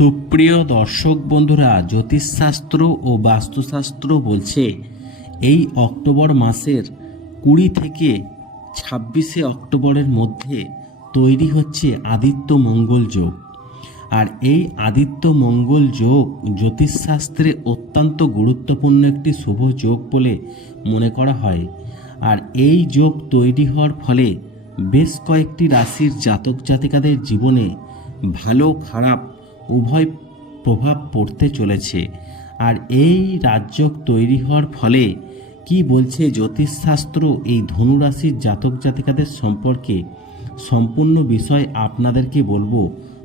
সুপ্রিয় দর্শক বন্ধুরা, জ্যোতিষশাস্ত্র ও বাস্তুশাস্ত্র বলছে, এই অক্টোবর মাসের কুড়ি থেকে ছাব্বিশে অক্টোবরের মধ্যে তৈরি হচ্ছে আদিত্য মঙ্গল যোগ। আর এই আদিত্য মঙ্গল যোগ জ্যোতিষশাস্ত্রে অত্যন্ত গুরুত্বপূর্ণ একটি শুভ যোগ বলে মনে করা হয়। আর এই যোগ তৈরি হওয়ার ফলে বেশ কয়েকটি রাশির জাতক জাতিকাদের জীবনে ভালো খারাপ উভয় প্রভাব পড়তে চলেছে। আর এই রাজযোগ তৈরি হওয়ার ফলে কি বলছে জ্যোতিষশাস্ত্র এই ধনুরাশির জাতক জাতিকাদের সম্পর্কে? সম্পূর্ণ বিষয় আপনাদেরকে বলব।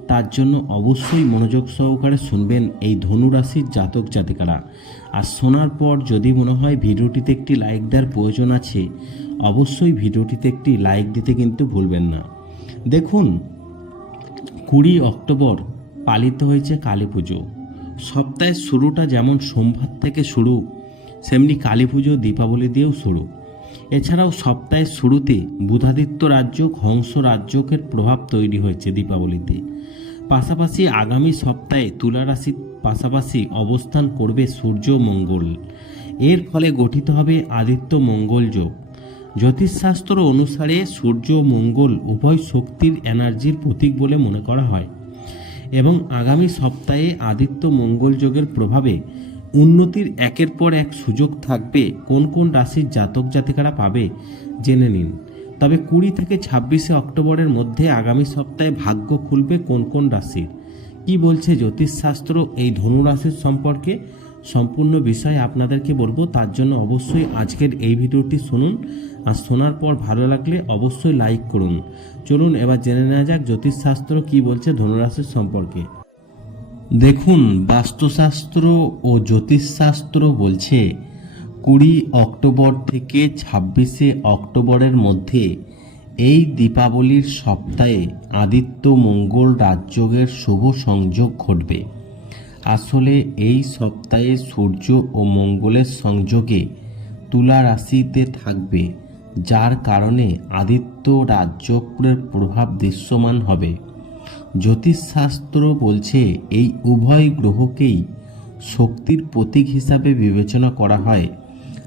তার জন্য অবশ্যই মনোযোগ সহকারে শুনবেন এই ধনুরাশির জাতক জাতিকারা। আর শোনার পর যদি মনে হয় ভিডিওটিতে একটি লাইক দেওয়ার প্রয়োজন আছে, অবশ্যই ভিডিওটিতে একটি লাইক দিতে কিন্তু ভুলবেন না। দেখুন, কুড়ি অক্টোবর পালিত হয়েছে কালী পুজো। সপ্তাহের শুরুটা যেমন সোমবার থেকে শুরু, সেমনি কালী পুজো দীপাবলি দিয়েও শুরু। এছাড়াও সপ্তাহের শুরুতে বুধাদিত্য রাজ্য হংস রাজ্যকের প্রভাব তৈরি হয়েছে দীপাবলিতে। পাশাপাশি আগামী সপ্তাহে তুলা রাশির পাশাপাশি অবস্থান করবে সূর্য মঙ্গল। এর ফলে গঠিত হবে আদিত্য মঙ্গল যোগ। জ্যোতিষশাস্ত্র অনুসারে সূর্য মঙ্গল উভয় শক্তির এনার্জির প্রতীক বলে মনে করা হয়। এবং আগামী সপ্তাহে আদিত্য মঙ্গল যোগের প্রভাবে উন্নতির একের পর এক সুযোগ থাকবে কোন কোন রাশির জাতক জাতিকারা পাবে জেনে নিন। তবে কুড়ি থেকে ছাব্বিশে অক্টোবরের মধ্যে আগামী সপ্তাহে ভাগ্য খুলবে কোন কোন রাশির। কি বলছে জ্যোতিষশাস্ত্র এই ধনুরাশির সম্পর্কে? সম্পূর্ণ বিষয় আপনাদেরকে বলব, তার জন্য অবশ্যই আজকের এই ভিডিওটি শুনুন। আর শোনার পর ভালো লাগলে অবশ্যই লাইক করুন। চলুন, এবার জেনে নেওয়া যাক জ্যোতিষশাস্ত্র কি বলছে ধনুরাশির সম্পর্কে। দেখুন, বাস্তুশাস্ত্র ও জ্যোতিষশাস্ত্র বলছে, কুড়ি অক্টোবর থেকে ছাব্বিশে অক্টোবরের মধ্যে এই দীপাবলির সপ্তাহে আদিত্য মঙ্গল রাজযোগের শুভ সংযোগ ঘটবে। আসলে এই সপ্তাহে সূর্য ও মঙ্গলের সংযোগে তুলা রাশিতে থাকবে, যার কারণে আদিত্য রাজযোগের প্রভাব দৃশ্যমান হবে। জ্যোতিষশাস্ত্র বলছে, এই উভয় গ্রহকেই শক্তির প্রতীক হিসাবে বিবেচনা করা হয়।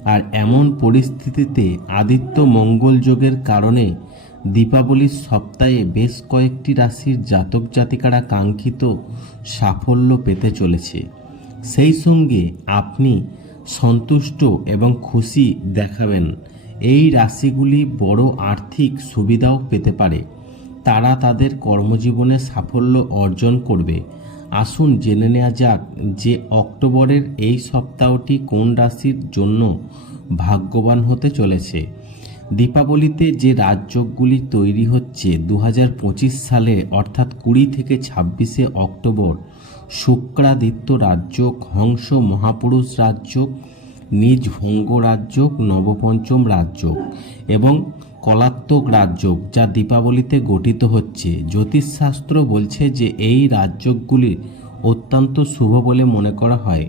আর এমন পরিস্থিতিতে আদিত্য মঙ্গল যোগের কারণে দীপাবলির সপ্তাহে বেশ কয়েকটি রাশির জাতক জাতিকারা কাঙ্ক্ষিত সাফল্য পেতে চলেছে। সেই সঙ্গে আপনি সন্তুষ্ট এবং খুশি দেখাবেন। এই রাশিগুলি বড় আর্থিক সুবিধাও পেতে পারে। তারা তাদের কর্মজীবনে সাফল্য অর্জন করবে। আসুন জেনে নেওয়া যাক যে অক্টোবরের এই সপ্তাহটি কোন রাশির জন্য ভাগ্যবান হতে চলেছে। দীপাবলিতে যে রাজযোগগুলি তৈরি হচ্ছে দু হাজার পঁচিশ সালে, অর্থাৎ কুড়ি থেকে ছাব্বিশে অক্টোবর, শুক্রাদিত্য রাজযোগ, হংস মহাপুরুষ রাজযোগ, নিজ ভঙ্গ রাজযোগ, নবপঞ্চম রাজযোগ এবং কলাত্মক রাজযোগ যা দীপাবলিতে গঠিত হচ্ছে। জ্যোতিষশাস্ত্র বলছে যে এই রাজযোগগুলি অত্যন্ত শুভ বলে মনে করা হয়।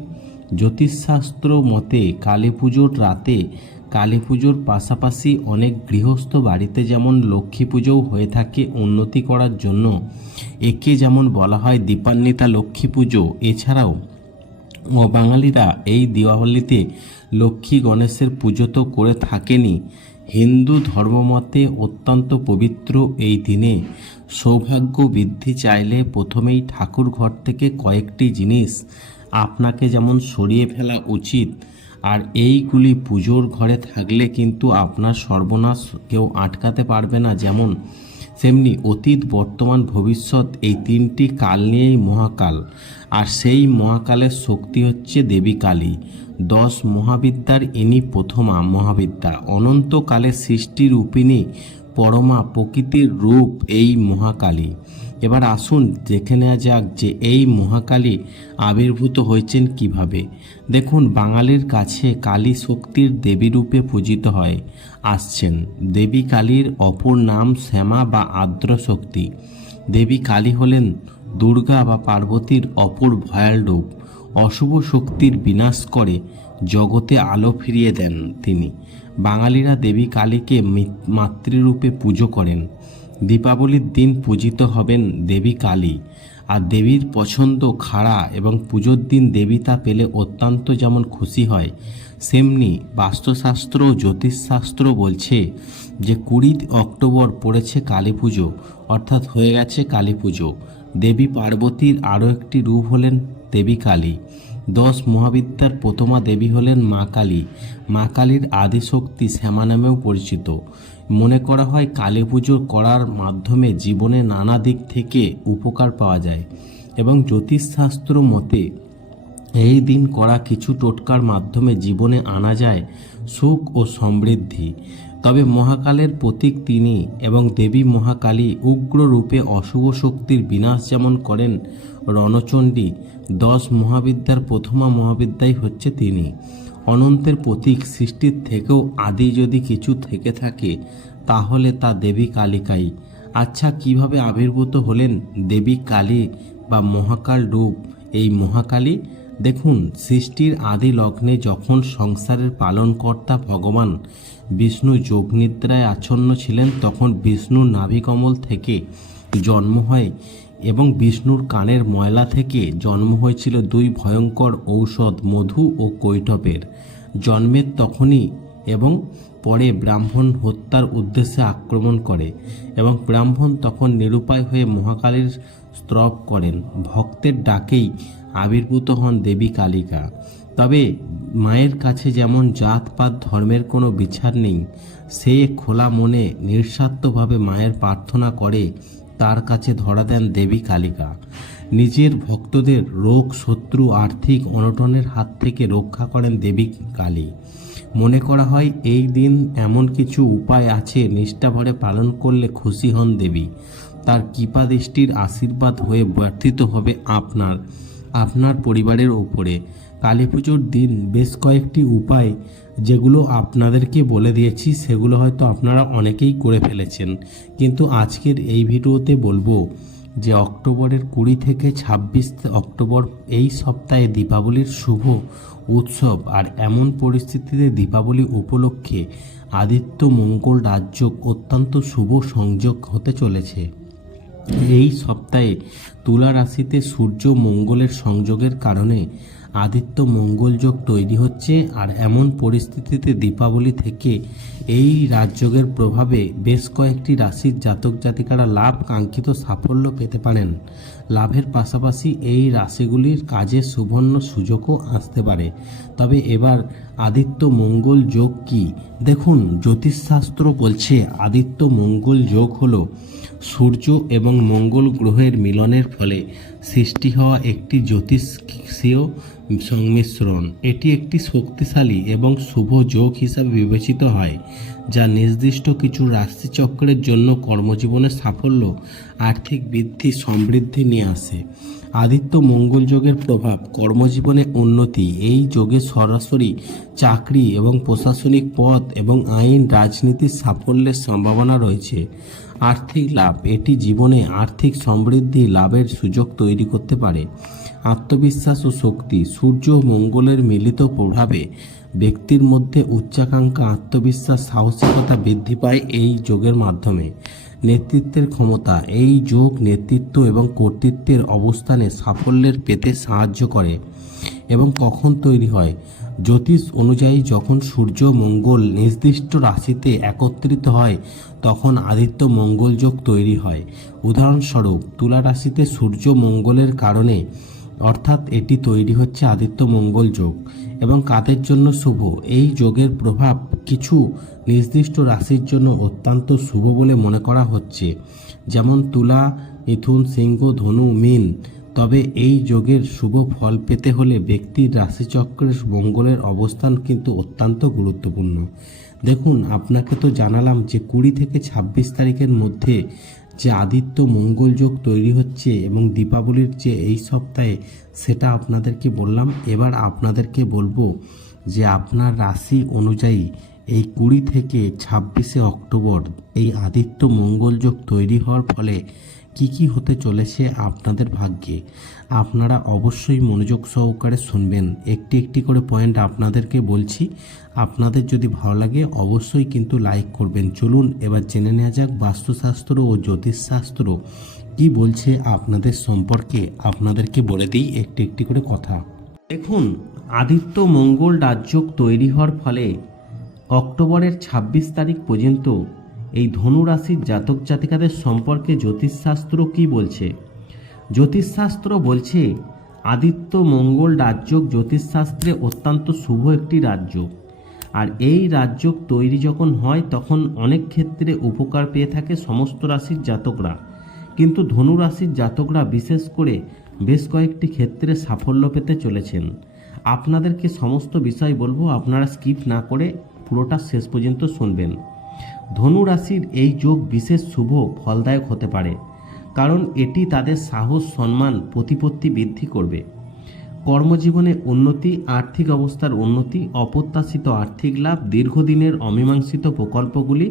জ্যোতিষশাস্ত্র মতে কালী পুজোর রাতে কালী পুজোর পাশাপাশি অনেক গৃহস্থ বাড়িতে যেমন লক্ষ্মী পুজোও হয়ে থাকে উন্নতি করার জন্য। একে যেমন বলা হয় দীপান্বিতা লক্ষ্মী পুজো, এছাড়াও ও বাঙালিরা এই দীপাবলিতে লক্ষ্মী গণেশের পুজো তো করে থাকেনি। হিন্দু ধর্মমতে অত্যন্ত পবিত্র এই দিনে। সৌভাগ্য বৃদ্ধি চাইলে প্রথমেই ঠাকুর ঘর থেকে কয়েকটি জিনিস আপনাকে যেমন সরিয়ে ফেলা উচিত। আর এইগুলি পুজোর ঘরে থাকলে কিন্তু আপনার সর্বনাশ কেউ আটকাতে পারবে না। যেমন তেমনি অতীত, বর্তমান, ভবিষ্যৎ এই তিনটি কাল নিয়েই মহাকাল। আর সেই মহাকালের শক্তি হচ্ছে দেবী কালী। দশ মহাবিদ্যার ইনি প্রথমা মহাবিদ্যা। অনন্তকালের সৃষ্টি রূপিণী পরমা প্রকৃতির রূপ এই মহাকালী। এবার আসুন দেখে নেওয়া যাক যে এই মহাকালী আবির্ভূত হয়েছেন কীভাবে। দেখুন, বাঙালির কাছে কালী শক্তির দেবী রূপে পূজিত হয়। আসছেন, দেবী কালীর অপর নাম শ্যামা বা আর্দ্র শক্তি। দেবী কালী হলেন দুর্গা বা পার্বতীর অপর ভয়াল রূপ। অশুভ শক্তির বিনাশ করে জগতে আলো ফিরিয়ে দেন তিনি। বাঙালিরা দেবী কালীকে মাতৃরূপে পুজো করেন। দীপাবলির দিন পূজিত হবেন দেবী কালী। আর দেবীর পছন্দ খাড়া এবং পুজোর দিন দেবী তা পেলে অত্যন্ত যেমন খুশি হয়, সেমনি বাস্তুশাস্ত্র, জ্যোতিষশাস্ত্র বলছে যে কুড়ি অক্টোবর পড়েছে কালী পুজো, অর্থাৎ হয়ে গেছে কালী পুজো। দেবী পার্বতীর আরও একটি রূপ হলেন দেবী কালী। দশ মহাবিদ্যার প্রথমা দেবী হলেন মা কালী। মা কালীর আদিশক্তি শ্যামা নামেও পরিচিত। মনে করা হয় কালী পুজো করার মাধ্যমে জীবনে নানা দিক থেকে উপকার পাওয়া যায় এবং জ্যোতিষশাস্ত্র মতে এই দিন করা কিছু টোটকার মাধ্যমে জীবনে আনা যায় সুখ ও সমৃদ্ধি। তবে মহাকালের প্রতীক তিনি এবং দেবী মহাকালী উগ্র রূপে অশুভ শক্তির বিনাশ যেমন করেন রণচণ্ডী, দশ মহাবিদ্যার প্রথমা মহাবিদ্যাই হচ্ছে তিনি। অনন্তের প্রতীক সৃষ্টির থেকেও আদি যদি কিছু থেকে থাকে, তাহলে তা দেবী কালিকাই। আচ্ছা কীভাবে আবির্ভূত হলেন দেবী কালী বা মহাকাল রূপ এই মহাকালী? দেখুন, সৃষ্টির আদি লগ্নে যখন সংসারের পালনকর্তা ভগবান বিষ্ণু যোগনিদ্রায় আচ্ছন্ন ছিলেন, তখন বিষ্ণুর নাভিকমল থেকে জন্ম হয় এবং বিষ্ণুর কানের ময়লা থেকে জন্ম হয়েছিল দুই ভয়ঙ্কর ঔষধ, মধু ও কৈঠবের। জন্মের তখনই এবং পরে ব্রাহ্মণ হত্যার উদ্দেশ্যে আক্রমণ করে এবং ব্রাহ্মণ তখন নিরুপায় হয়ে মহাকালীর স্তব করেন। ভক্তের ডাকেই আবির্ভূত হন দেবী কালিকা। তবে মায়ের কাছে যেমন জাতপাত ধর্মের কোনো বিচার নেই, সে খোলা মনে নিঃস্বার্থভাবে মায়ের প্রার্থনা করে তার কাছে ধরা দেন দেবী কালিকা। নিজের ভক্তদের রোগ, শত্রু, আর্থিক অনটনের হাত থেকে রক্ষা করেন দেবী কালী। মনে করা হয়, এই দিন এমন কিছু উপায় আছে নিষ্ঠাভরে পালন করলে খুশি হন দেবী। তার কৃপা দৃষ্টির আশীর্বাদ হয়ে বর্ধিত হবে আপনার আপনার পরিবারের ওপরে কালী পুজোর দিন বেশ কয়েকটি উপায় যেগুলো আপনাদেরকে বলে দিয়েছি, সেগুলো হয়তো আপনারা অনেকেই করে ফেলেছেন। কিন্তু আজকের এই ভিডিওতে বলব যে অক্টোবরের কুড়ি থেকে ছাব্বিশ অক্টোবর এই সপ্তাহে দীপাবলির শুভ উৎসব আর এমন পরিস্থিতিতে দীপাবলি উপলক্ষে আদিত্য মঙ্গল রাজ্য অত্যন্ত শুভ সংযোগ হতে চলেছে। এই সপ্তাহে তুলা রাশিতে সূর্য মঙ্গলের সংযোগের কারণে আদিত্য মঙ্গল যোগ তৈরি হচ্ছে আর এমন পরিস্থিতিতে দীপাবলি থেকে এই রাজযোগের প্রভাবে বেশ কয়েকটি রাশির জাতক জাতিকারা লাভ কাঙ্ক্ষিত সাফল্য পেতে পারেন। লাভের পাশাপাশি এই রাশিগুলির কাজে সুবর্ণ সুযোগও আসতে পারে। তবে এবার আদিত্য মঙ্গল যোগ কি? দেখুন, জ্যোতিষশাস্ত্র বলছে আদিত্য মঙ্গল যোগ হল সূর্য এবং মঙ্গল গ্রহের মিলনের ফলে সৃষ্টি হওয়া একটি জ্যোতিষীয় সংমিশ্রণ। এটি একটি শক্তিশালী এবং শুভ যোগ হিসাবে বিবেচিত হয়, যা নির্দিষ্ট কিছু রাশিচক্রের জন্য কর্মজীবনের সাফল্য, আর্থিক বৃদ্ধি, সমৃদ্ধি নিয়ে আসে। আদিত্য মঙ্গল যোগের প্রভাব, কর্মজীবনে উন্নতি, এই যোগে সরাসরি চাকরি এবং প্রশাসনিক পদ এবং আইন, রাজনীতির সাফল্যের সম্ভাবনা রয়েছে। আর্থিক লাভ, এটি জীবনে আর্থিক সমৃদ্ধি লাভের সুযোগ তৈরি করতে পারে। আত্মবিশ্বাস ও শক্তি, সূর্য মঙ্গলের মিলিত প্রভাবে ব্যক্তির মধ্যে উচ্চাকাঙ্ক্ষা, আত্মবিশ্বাস, সাহসিকতা বৃদ্ধি পায় এই যোগের মাধ্যমে। নেতৃত্বের ক্ষমতা, এই যোগ নেতৃত্ব এবং কর্তৃত্বের অবস্থানে সাফল্যের পেতে সাহায্য করে এবং কখন তৈরি হয়? জ্যোতিষ অনুযায়ী যখন সূর্য, মঙ্গল নির্দিষ্ট রাশিতে একত্রিত হয়, তখন আদিত্য মঙ্গল যোগ তৈরি হয়। উদাহরণস্বরূপ, তুলা রাশিতে সূর্য মঙ্গলের কারণে, অর্থাৎ এটি তৈরি হচ্ছে আদিত্য মঙ্গল যোগ। এবং কাদের জন্য শুভ? এই যোগের প্রভাব কিছু নির্দিষ্ট রাশির জন্য অত্যন্ত শুভ বলে মনে করা হচ্ছে। যেমন তুলা মিথুন সিংহ, ধনু, মিন। তবে এই যোগের শুভ ফল পেতে হলে ব্যক্তির রাশিচক্রের মঙ্গলের অবস্থান কিন্তু অত্যন্ত গুরুত্বপূর্ণ। দেখুন, আপনাকে তো জানালাম যে কুড়ি থেকে ছাব্বিশ তারিখের মধ্যে যে আদিত্য মঙ্গল যোগ তৈরি হচ্ছে এবং দীপাবলির যে এই সপ্তাহে, সেটা আপনাদেরকে বললাম। এবার আপনাদেরকে বলব যে আপনার রাশি অনুযায়ী এই কুড়ি থেকে ছাব্বিশে অক্টোবর এই আদিত্য মঙ্গল যোগ তৈরি হওয়ার ফলে কি কি হতে চলেছে আপনাদের ভাগ্যে? আপনারা অবশ্যই মনোযোগ সহকারে শুনবেন। একটি একটি করে পয়েন্ট আপনাদেরকে বলছি। আপনাদের যদি ভালো লাগে অবশ্যই কিন্তু লাইক করবেন। চলুন এবার জেনে নেওয়া যাক বাস্তুশাস্ত্র ও জ্যোতিষশাস্ত্র কি বলছে আপনাদের সম্পর্কে। আপনাদেরকে বলে দিই একটি একটি করে কথা। দেখুন, আদিত্য মঙ্গল রাজযোগ তৈরি হওয়ার ফলে অক্টোবরের ২৬ তারিখ পর্যন্ত এই ধনু রাশির জাতক জাতিকাদের সম্পর্কে জ্যোতিষশাস্ত্র কি বলছে? জ্যোতিষশাস্ত্র বলছে, আদিত্য মঙ্গল রাজ্য জ্যোতিষশাস্ত্রে অত্যন্ত শুভ একটি রাজ্য আর এই রাজ্য তৈরি যখন হয়, তখন অনেক ক্ষেত্রে উপকার পেয়ে থাকে সমস্ত রাশির জাতকরা। কিন্তু ধনু রাশির জাতকরা বিশেষ করে বেশ কয়েকটি ক্ষেত্রে সাফল্য পেতে চলেছেন। আপনাদেরকে সমস্ত বিষয় বলব, আপনারা স্কিপ না করে পুরোটা শেষ পর্যন্ত শুনবেন। ধনু রাশির এই যোগ বিশেষ শুভ ফলদায়ক হতে পারে, কারণ এটি তাদের সাহস, সম্মান, প্রতিপত্তি বৃদ্ধি করবে। কর্মজীবনে উন্নতি, আর্থিক অবস্থার উন্নতি, অপ্রত্যাশিত আর্থিক লাভ, দীর্ঘদিনের অমীমাংসিত প্রকল্পগুলি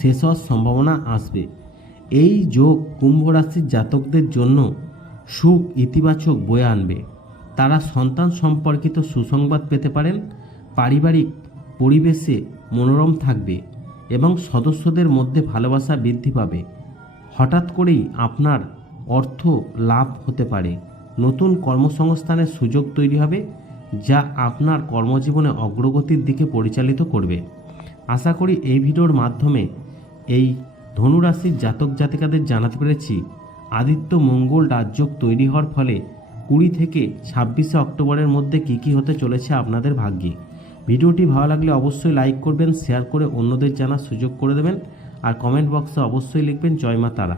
শেষ হওয়ার সম্ভাবনা আসবে। এই যোগ কুম্ভ রাশির জাতকদের জন্য সুখ, ইতিবাচক বয়ে আনবে। তারা সন্তান সম্পর্কিত সুসংবাদ পেতে পারেন, পারিবারিক পরিবেশে মনোরম থাকবে। এবং সদস্যদের মধ্যে ভালোবাসা বৃদ্ধি পাবে। হঠাৎ করেই আপনার অর্থ লাভ হতে পারে। নতুন কর্মসংস্থানের সুযোগ তৈরি হবে, যা আপনার কর্মজীবনে অগ্রগতির দিকে পরিচালিত করবে। আশা করি এই ভিডিওর মাধ্যমে এই ধনুরাশির জাতক জাতিকাদের জানাতে পেরেছি। আদিত্য মঙ্গল রাজযোগ তৈরি হওয়ার ফলে কুড়ি থেকে ছাব্বিশে অক্টোবরের মধ্যে কী কী হতে চলেছে আপনাদের ভাগ্যে। ভিডিওটি ভালো লাগলে অবশ্যই লাইক করবেন, শেয়ার করে অন্যদের জানার সুযোগ করে দেবেন। আর কমেন্ট বক্সে অবশ্যই লিখবেন, জয় মা তারা।